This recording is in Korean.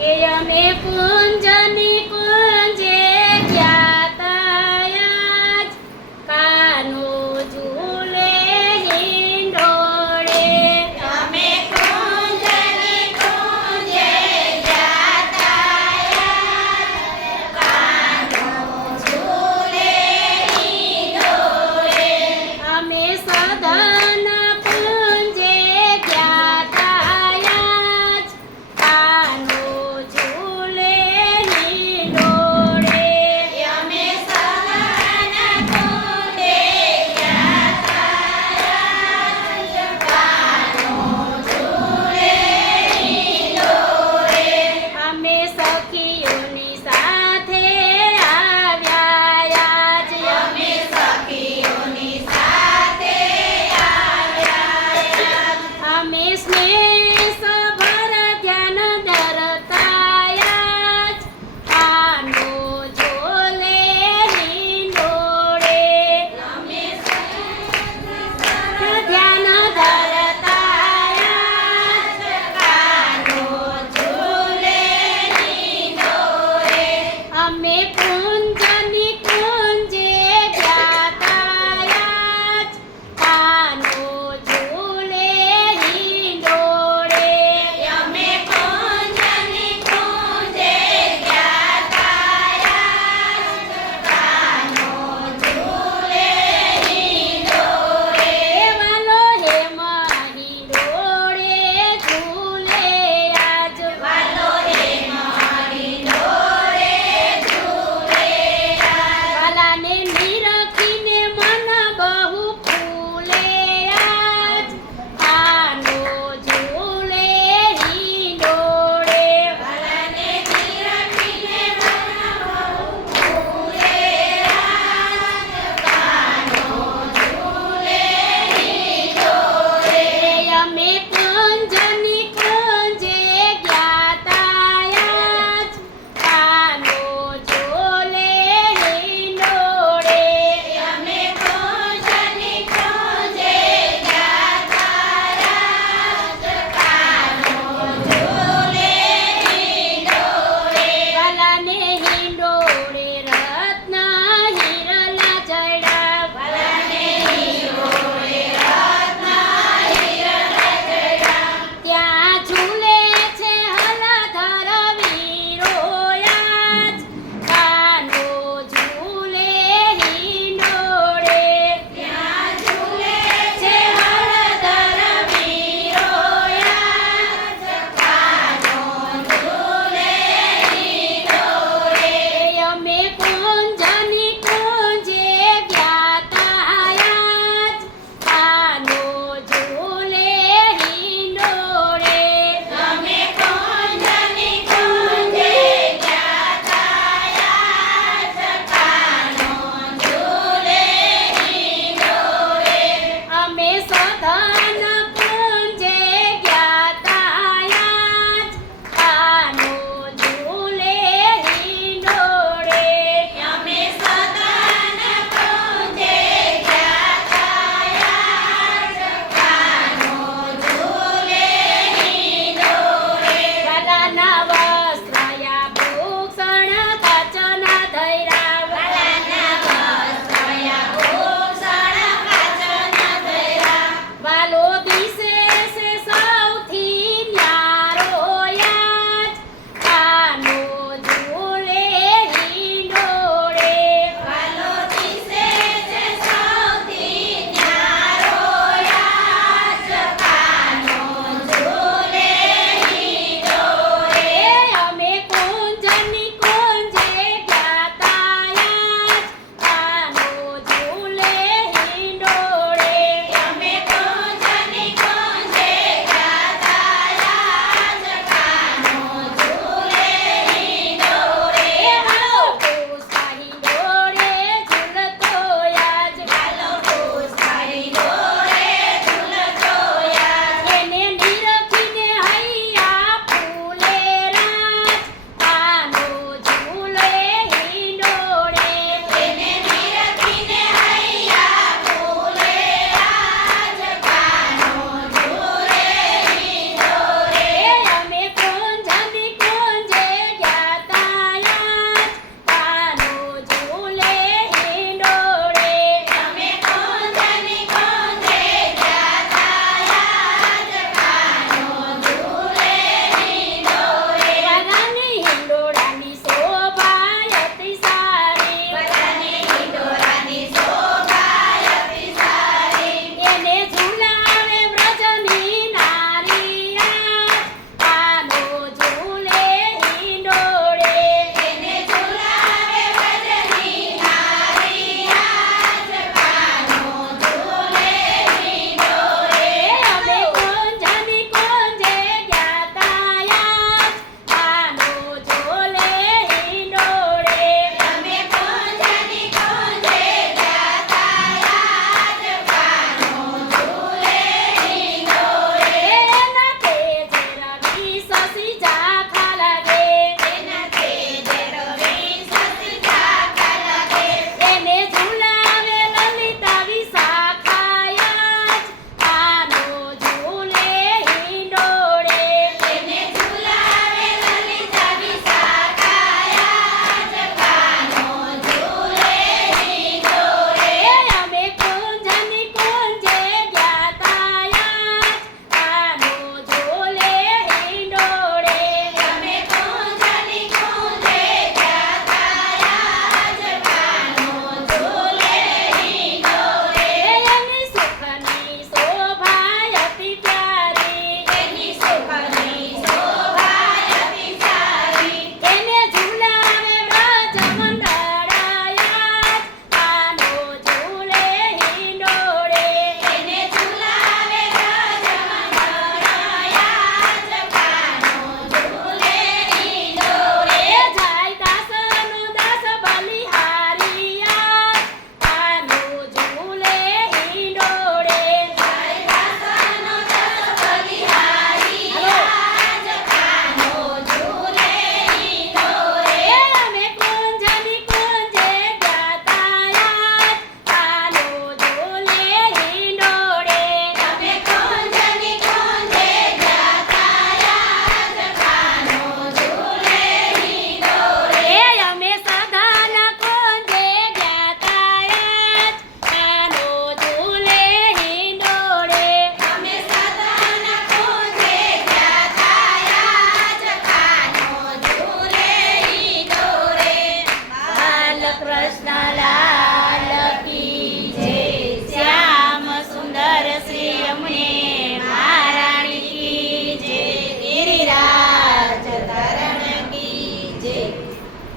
예염의 분전 Krishna la